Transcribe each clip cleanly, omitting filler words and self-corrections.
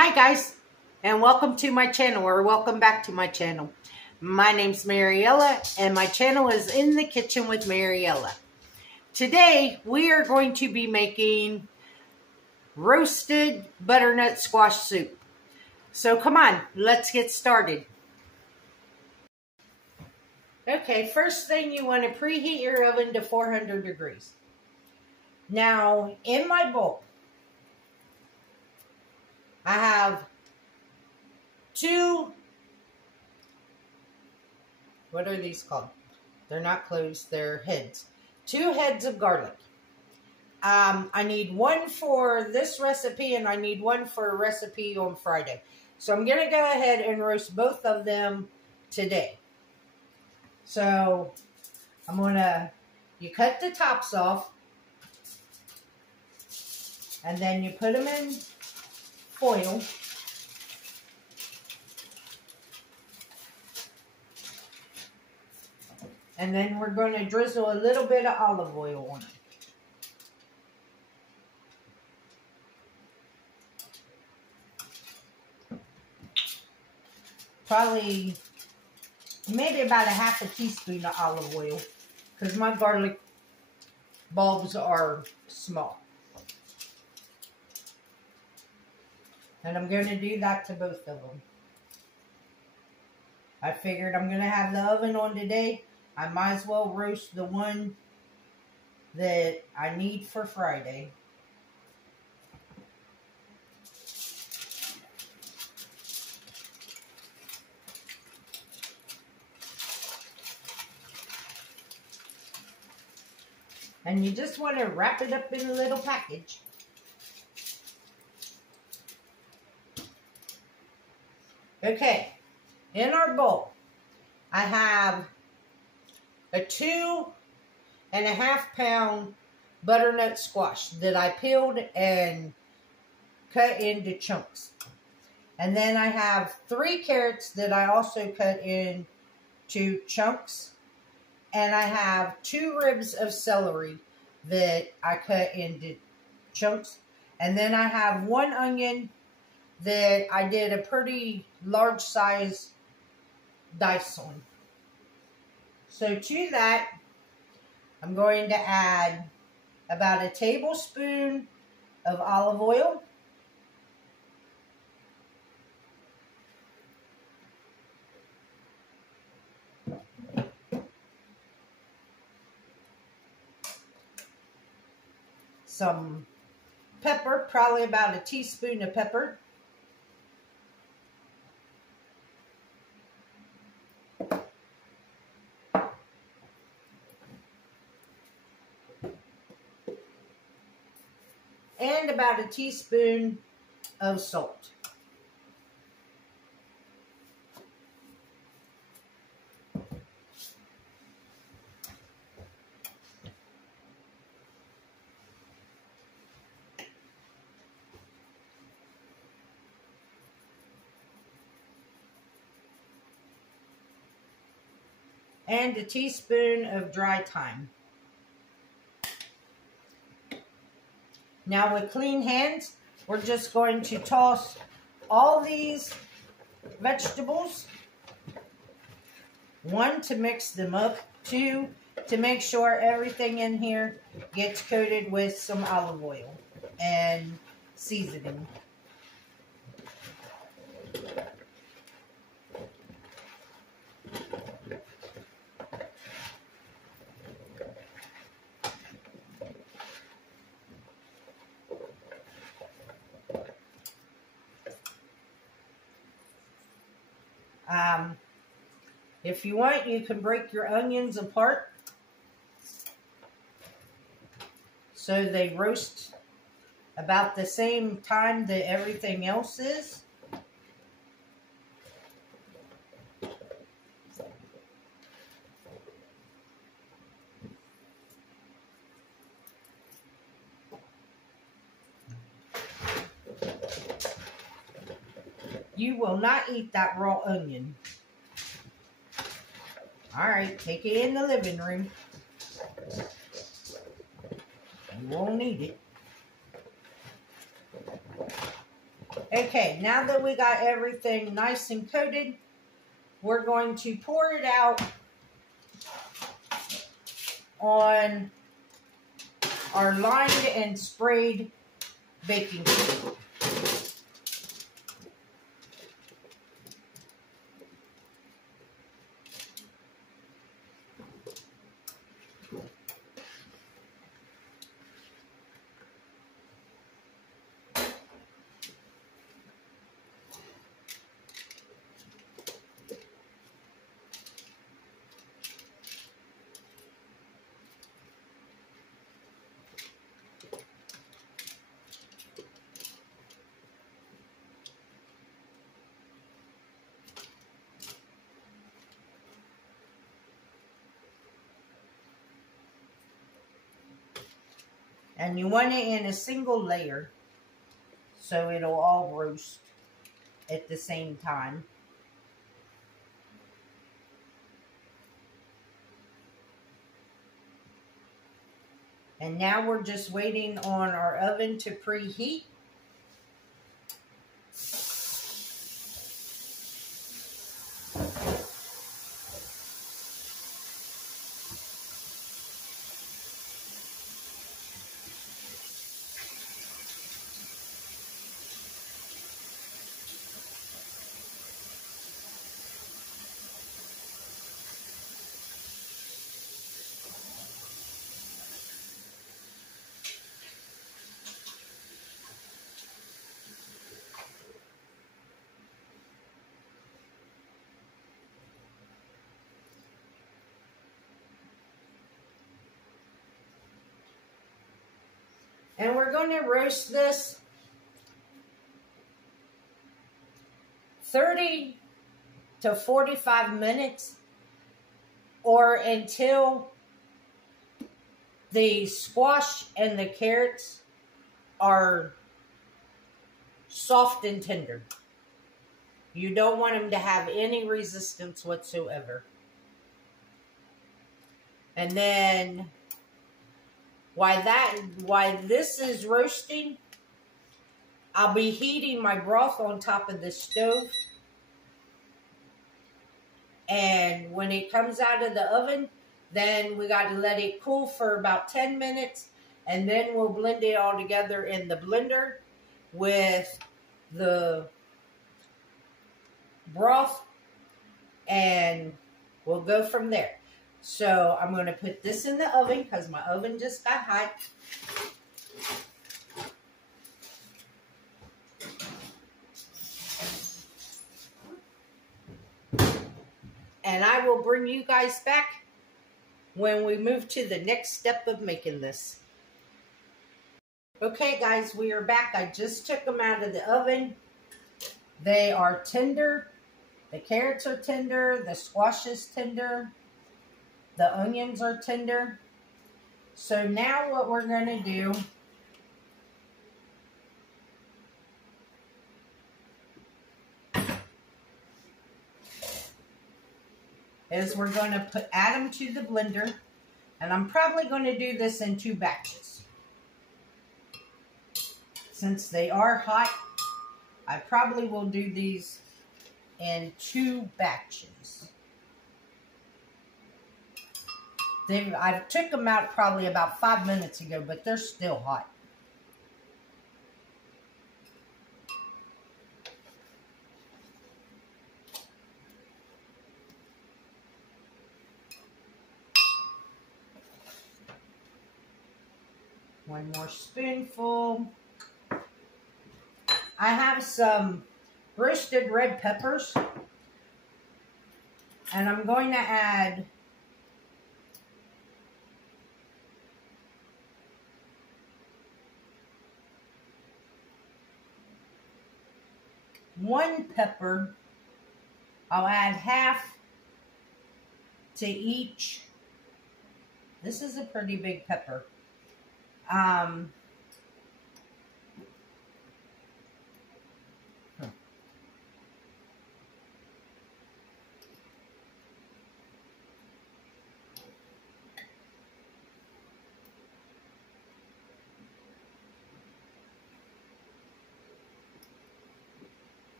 Hi guys, and welcome to my channel, or welcome back to my channel. My name's Mariella, and my channel is In the Kitchen with Mariella. Today, we are going to be making roasted butternut squash soup. So come on, let's get started. Okay, first thing you want to preheat your oven to 400 degrees. Now, in my bowl, I have two, what are these called? They're not cloves, they're heads. 2 heads of garlic. I need one for this recipe and I need one for a recipe on Friday. So I'm going to go ahead and roast both of them today. So you cut the tops off and then you put them in foil. And then we're going to drizzle a little bit of olive oil on it. Probably, maybe about a half a teaspoon of olive oil, because my garlic bulbs are small. And I'm going to do that to both of them. I figured I'm going to have the oven on today. I might as well roast the one that I need for Friday. And you just want to wrap it up in a little package. Okay, in our bowl, I have a 2.5 pound butternut squash that I peeled and cut into chunks. And then I have 3 carrots that I also cut into chunks. And I have 2 ribs of celery that I cut into chunks. And then I have 1 onion that I did a pretty large size dice on. So to that, I'm going to add about a tablespoon of olive oil. Some pepper, probably about a teaspoon of pepper. And about a teaspoon of salt. And a teaspoon of dry thyme. Now with clean hands, we're just going to toss all these vegetables. 1, to mix them up. 2, to make sure everything in here gets coated with some olive oil and seasoning. If you want, you can break your onions apart so they roast about the same time that everything else is. You will not eat that raw onion. Alright, take it in the living room. You won't need it. Okay, now that we got everything nice and coated, we're going to pour it out on our lined and sprayed baking sheet. And you want it in a single layer so it'll all roast at the same time. And now we're just waiting on our oven to preheat. And we're going to roast this 30 to 45 minutes or until the squash and the carrots are soft and tender. You don't want them to have any resistance whatsoever. And then while this is roasting, I'll be heating my broth on top of the stove. And when it comes out of the oven, then we got to let it cool for about 10 minutes. And then we'll blend it all together in the blender with the broth. And we'll go from there. So I'm going to put this in the oven because my oven just got hot. And I will bring you guys back when we move to the next step of making this. Okay guys, we are back. I just took them out of the oven. They are tender. The carrots are tender. The squash is tender. The onions are tender. So now what we're going to do is we're going to add them to the blender. And I'm probably going to do this in 2 batches. Since they are hot, I probably will do these in 2 batches. I took them out probably about 5 minutes ago, but they're still hot. One more spoonful. I have some roasted red peppers, and I'm going to add one pepper. I'll add half to each. This is a pretty big pepper.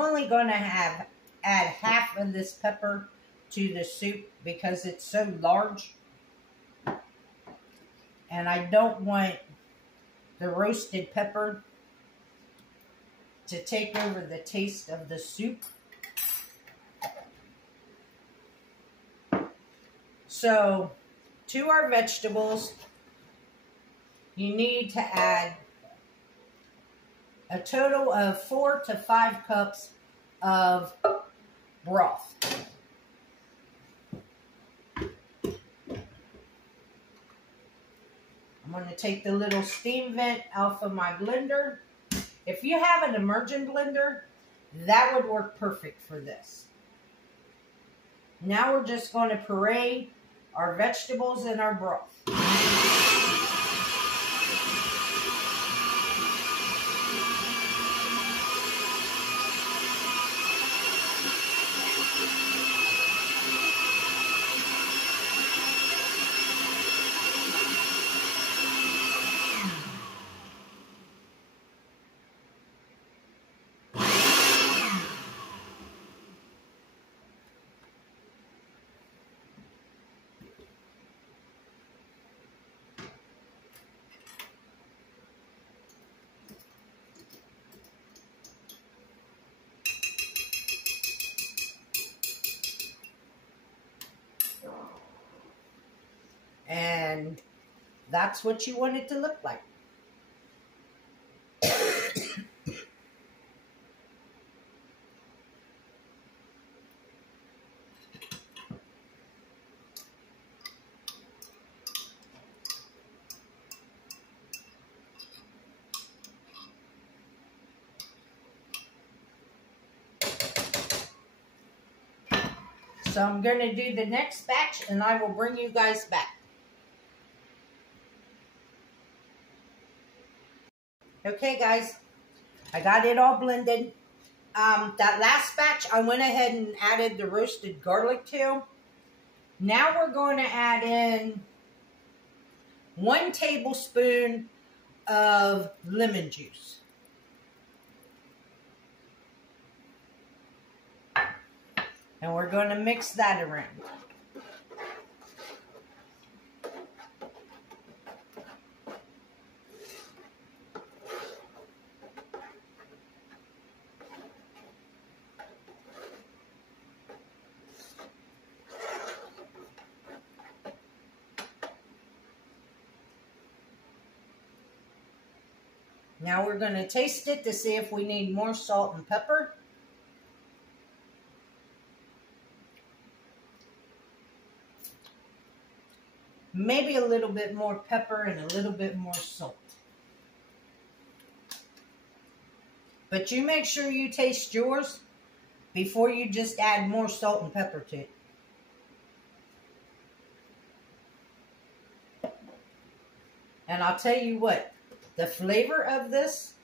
only going to add half of this pepper to the soup because it's so large. And I don't want the roasted pepper to take over the taste of the soup. So, to our vegetables, you need to add a total of 4 to 5 cups of broth. I'm going to take the little steam vent off of my blender. If you have an immersion blender, that would work perfect for this. Now we're just going to puree our vegetables and our broth. And that's what you want it to look like. So I'm going to do the next batch and I will bring you guys back. Okay guys, I got it all blended. That last batch I went ahead and added the roasted garlic to. Now we're going to add in 1 tablespoon of lemon juice. And we're going to mix that around. Now we're going to taste it to see if we need more salt and pepper. Maybe a little bit more pepper and a little bit more salt. But you make sure you taste yours before you just add more salt and pepper to it. And I'll tell you what, the flavor of this,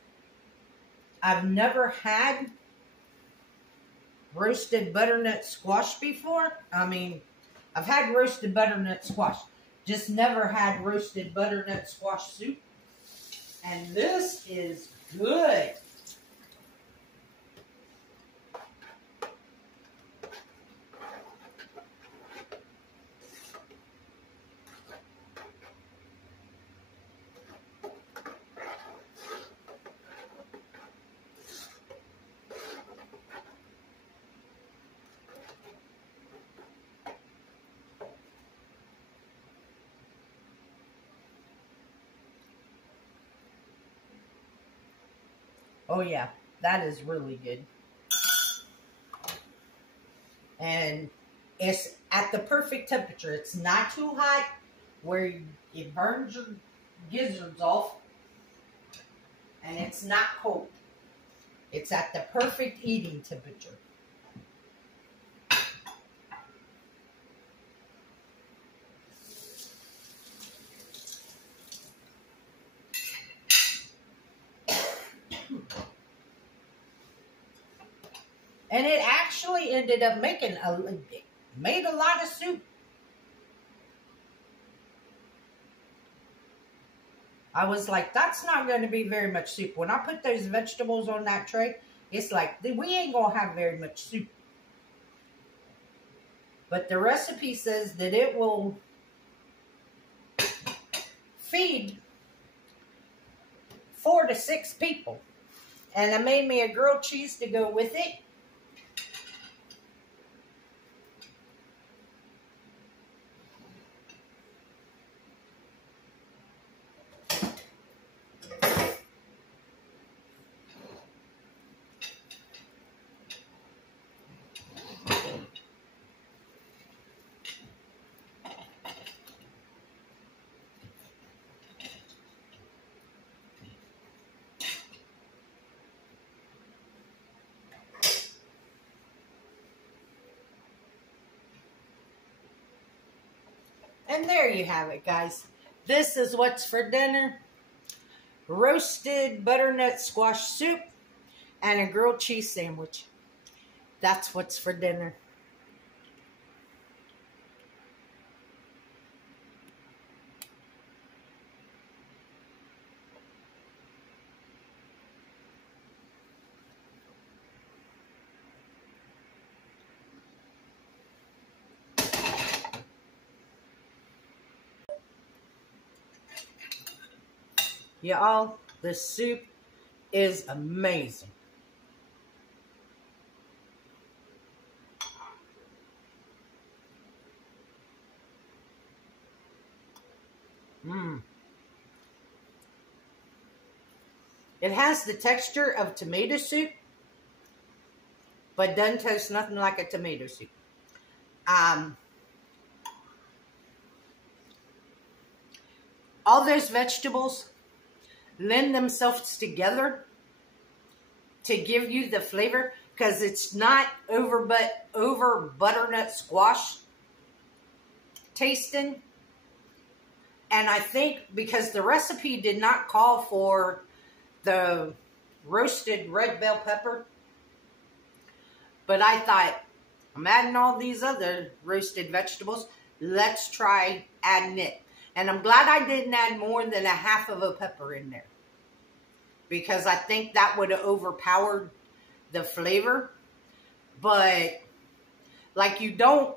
I've never had roasted butternut squash before. I mean, I've had roasted butternut squash, just never had roasted butternut squash soup. And this is good. Oh yeah, that is really good. And it's at the perfect temperature. It's not too hot where it burns your gizzards off. And it's not cold. It's at the perfect eating temperature. And it actually ended up made a lot of soup. I was like, that's not going to be very much soup. When I put those vegetables on that tray, It's like, we ain't going to have very much soup. But the recipe says that it will feed 4 to 6 people. And I made me a grilled cheese to go with it. And there you have it, guys. This is what's for dinner. Roasted butternut squash soup and a grilled cheese sandwich. That's what's for dinner. Y'all, this soup is amazing. It has the texture of tomato soup, but doesn't taste nothing like a tomato soup. All those vegetables lend themselves together to give you the flavor, because it's not over butternut squash tasting. And I think because the recipe did not call for the roasted red bell pepper, but I thought, I'm adding all these other roasted vegetables, let's try adding it. And I'm glad I didn't add more than a half of a pepper in there, because I think that would have overpowered the flavor. But like, you don't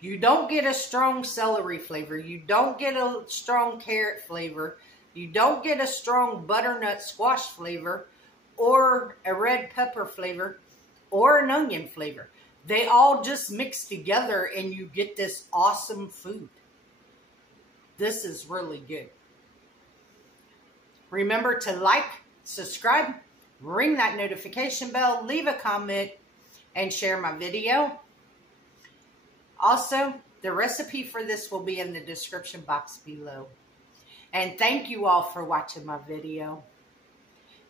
get a strong celery flavor. You don't get a strong carrot flavor. You don't get a strong butternut squash flavor or a red pepper flavor or an onion flavor. They all just mix together and you get this awesome food. This is really good. Remember to like, subscribe, ring that notification bell, leave a comment, and share my video. Also, the recipe for this will be in the description box below. And thank you all for watching my video.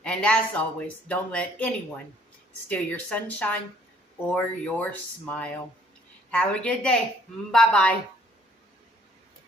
And as always, don't let anyone steal your sunshine or your smile. Have a good day. Bye-bye.